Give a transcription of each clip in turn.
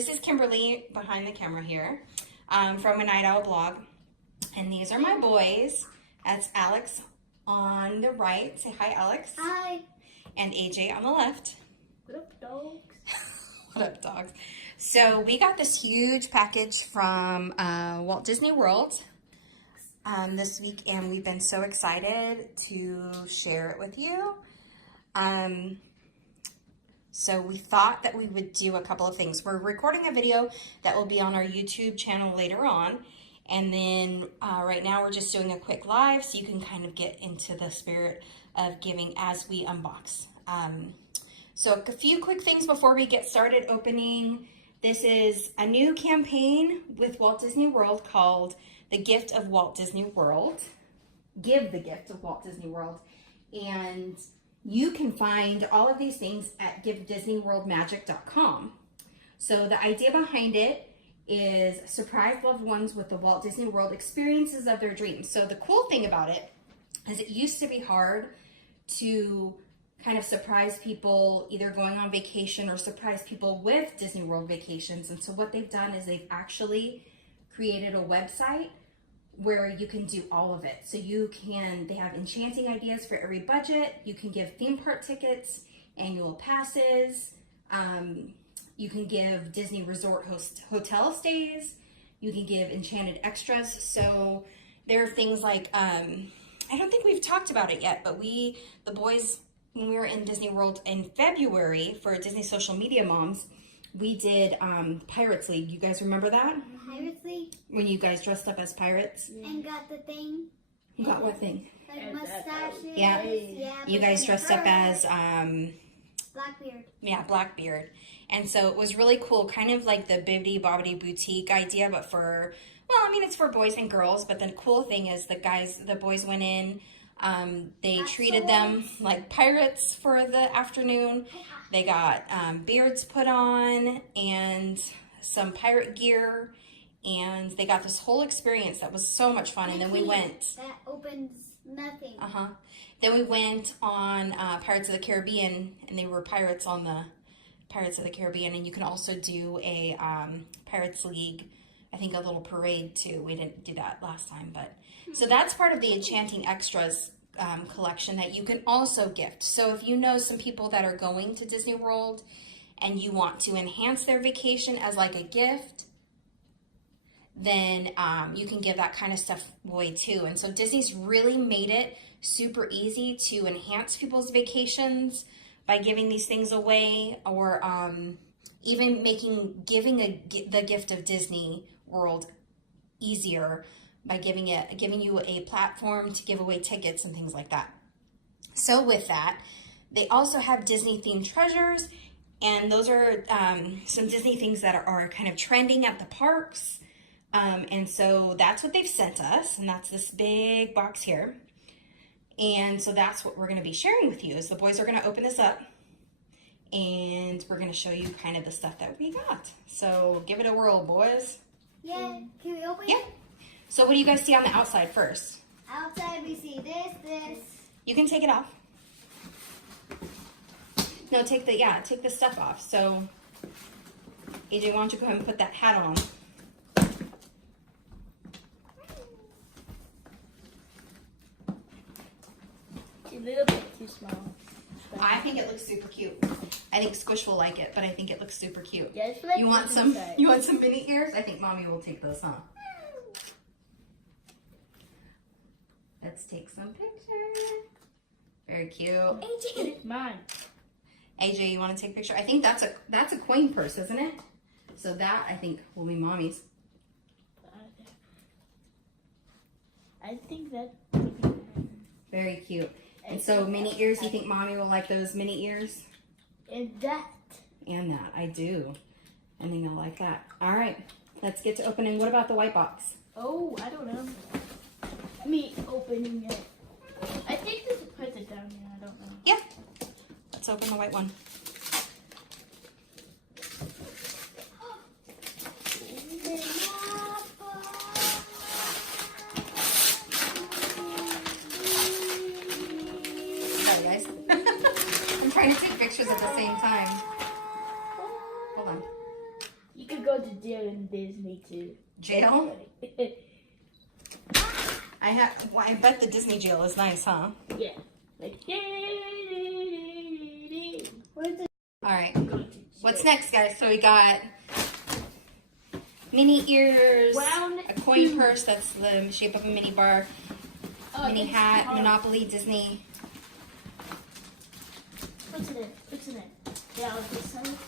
this is Kimberly behind the camera here from a Night Owl blog. And these are my boys. That's Alex on the right. Say hi, Alex. Hi. And AJ on the left. What up, dogs? What up, dogs? So we got this huge package from Walt Disney World this week, and we've been so excited to share it with you. So we thought that we would do a couple of things. We're recording a video that will be on our YouTube channel later on. And then right now we're just doing a quick live so you can kind of get into the spirit of giving as we unbox. So a few quick things before we get started opening. This is a new campaign with Walt Disney World called The Gift of Walt Disney World. Give the Gift of Walt Disney World. And you can find all of these things at givedisneyworldmagic.com. So the idea behind it is surprise loved ones with the Walt Disney World experiences of their dreams. So the cool thing about it is it used to be hard to kind of surprise people either going on vacation or surprise people with Disney World vacations. And so what they've done is they've actually created a website where you can do all of it. So they have enchanting ideas for every budget. You can give theme park tickets, annual passes. You can give Disney resort hotel stays. You can give enchanted extras. So there are things like, I don't think we've talked about it yet, but the boys, when we were in Disney World in February for Disney Social Media Moms, we did Pirates League. You guys remember that? Pirates League? When you guys dressed up as pirates? And got the thing. Got what thing? Like mustaches. Yeah. You guys dressed up as Blackbeard. Yeah, Blackbeard. And so it was really cool, kind of like the Bibbidi Bobbidi Boutique idea, but for, well, I mean, it's for boys and girls, but the cool thing is the boys went in, they treated them like pirates for the afternoon. They got beards put on and some pirate gear, and they got this whole experience that was so much fun. And then we went. That opens nothing. Then we went on Pirates of the Caribbean, and they were pirates on the Pirates of the Caribbean, and you can also do a Pirates League, I think a little parade too. We didn't do that last time, but so that's part of the Enchanting Extras collection that you can also gift. So if you know some people that are going to Disney World and you want to enhance their vacation as like a gift, then you can give that kind of stuff away too. And so Disney's really made it super easy to enhance people's vacations by giving these things away, or even giving the gift of Disney World easier by giving you a platform to give away tickets and things like that. So with that, they also have Disney themed treasures, and those are some Disney things that are kind of trending at the parks. And so that's what they've sent us, and that's this big box here. And so that's what we're going to be sharing with you. Is the boys are going to open this up, and we're going to show you kind of the stuff that we got. So give it a whirl, boys. Yeah, can we open it? Yeah. So what do you guys see on the outside first? Outside we see this. You can take it off. No, take the stuff off. So AJ, why don't you go ahead and put that hat on? A little bit too small. I think it looks super cute. I think Squish will like it, but I think it looks super cute. Yeah, it's like You want some mini ears? I think Mommy will take those, huh? Let's take some pictures. Very cute. AJ, it's mine. AJ, you want to take a picture? I think that's a coin purse, isn't it? So that, I think, will be Mommy's. I think that would be mine. Very cute. And so mini ears, you think Mommy will like those mini ears? And that. And that, I do. I think I'll like that. All right, let's get to opening. What about the white box? Oh, I don't know. Me opening it. I think there's a present down here. I don't know. Yeah. Let's open the white one. Sorry, guys. I'm trying to take pictures at the same time. Hold on. You could go to jail in Disney too. Jail? I bet the Disney jail is nice, huh? Yeah. Like, Where's the All right. What's next, guys? So we got mini ears, Round a coin two. purse that's the shape of a mini bar, mini it's hat, hard. Monopoly, Disney. What's in it? What's in it? Yeah, this one.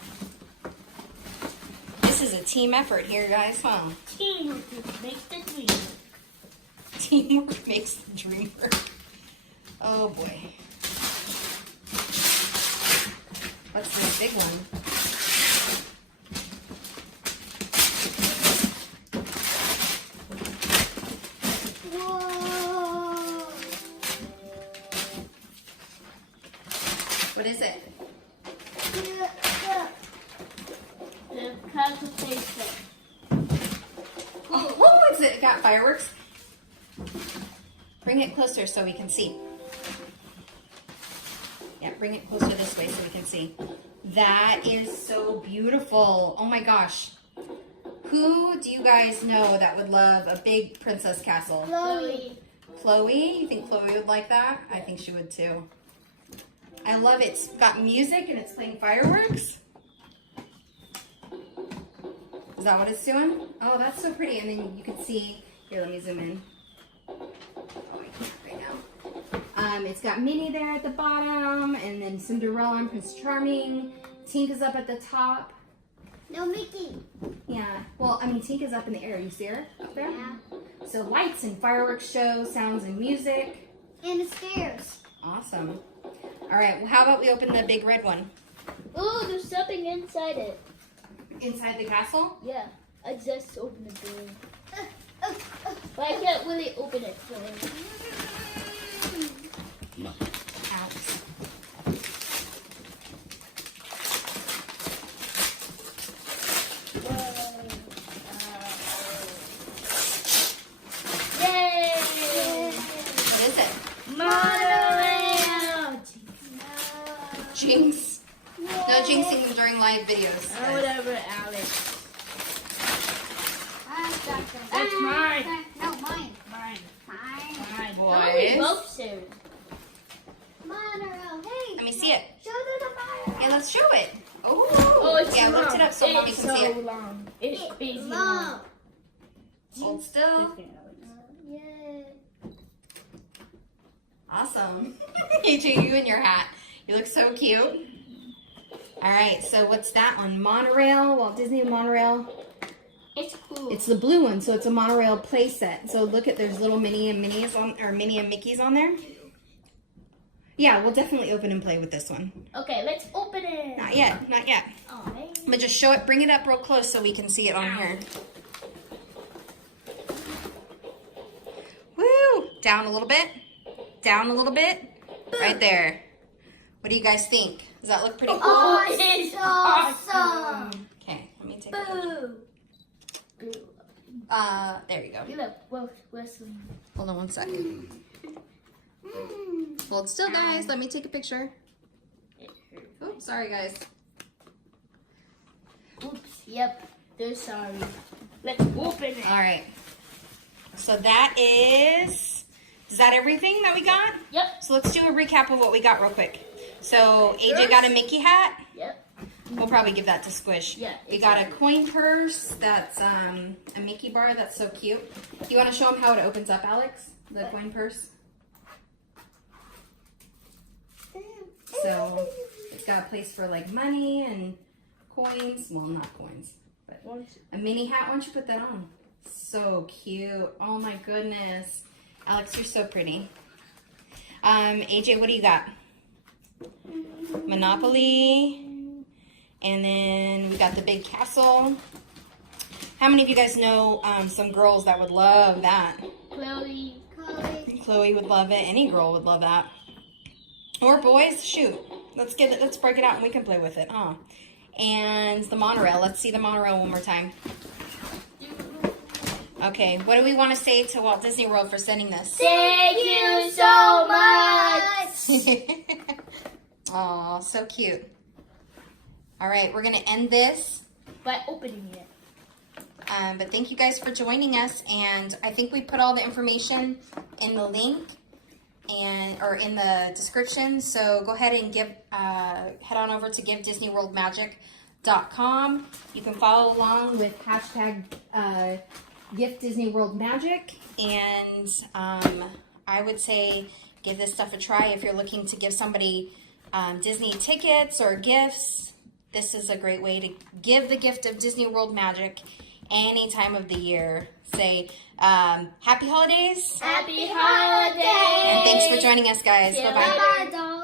This is a team effort here, guys, huh? Teamwork makes the dream. Teamwork makes the dream work. Oh boy. What's this big one? Whoa! What is it? The calculator. Oh, is it got fireworks? Bring it closer so we can see. Yeah, bring it closer this way so we can see. That is so beautiful. Oh my gosh. Who do you guys know that would love a big princess castle? Chloe. Chloe? You think Chloe would like that? I think she would too. I love it. It's got music and it's playing fireworks. Is that what it's doing? Oh, that's so pretty. And then you can see, here, let me zoom in. Oh, I can't right now. It's got Minnie there at the bottom, and then Cinderella and Prince Charming. Tink is up at the top. No, Mickey. Yeah, well, I mean, Tink is up in the air. You see her up there? Yeah. So lights and fireworks show, sounds and music. And the stairs. Awesome. All right, well, how about we open the big red one? Oh, there's something inside it. Inside the castle? Yeah, I just opened the door. But I can't really open it. So. Ouch. Yay! What is it? Monorail! Jinx. No jinxing during live videos. Oh, whatever, Alex. That's mine. No, mine. Mine. Mine. Mine. Boys. Both soon. Monorail. Hey. Let me see it. Show them the monorail. Yeah, let's show it. Oh, Oh, it's yeah, long. lift it up so mommy It's can see so it. long. It's crazy Long. long. Hold still. Yay. Awesome. AJ, you and your hat. You look so cute. All right, so what's that one? Monorail, Walt Disney Monorail. It's cool. It's the blue one, so it's a monorail play set. So look at, there's little Minnie and Minnie's on, or Minnie and Mickey's on there. Yeah, we'll definitely open and play with this one. Okay, let's open it. Not yet, not yet. Oh, man. But just show it, bring it up real close so we can see it on here. Woo! Down a little bit. Down a little bit. Right there. What do you guys think? Does that look pretty cool? Oh, it's it's awesome. Okay, let me take a picture. Boo. There you go. Look, whistling. Hold on one second. Hold still, guys. Let me take a picture. Oh, sorry, guys. Oops. Yep. They're sorry. Let's open it. All right. So that is that everything that we got? Yep. So let's do a recap of what we got real quick. So AJ got a Mickey hat. Yep. We'll probably give that to Squish. Yeah, We got a coin purse that's a Mickey bar. That's so cute. You want to show them how it opens up, Alex? The coin purse? So it's got a place for like money and coins. Well, not coins, but a mini hat. Why don't you put that on? So cute. Oh my goodness. Alex, you're so pretty. AJ, what do you got? Monopoly. And then we got the big castle. How many of you guys know some girls that would love that? Chloe. Chloe would love it. Any girl would love that. Or boys, shoot. Let's get it. Let's break it out and we can play with it, huh? And the monorail. Let's see the monorail one more time. Okay, what do we want to say to Walt Disney World for sending this? Thank you so much. Aw, so cute. All right, we're going to end this. By opening it. But thank you guys for joining us, and I think we put all the information in the link or in the description. So go ahead and head on over to givedisneyworldmagic.com. You can follow along with hashtag Gift Disney World Magic, and I would say give this stuff a try if you're looking to give somebody Disney tickets or gifts. This is a great way to give the gift of Disney World Magic any time of the year. Say happy holidays. Happy holidays. And thanks for joining us, guys. See you Bye-bye. Bye, doll.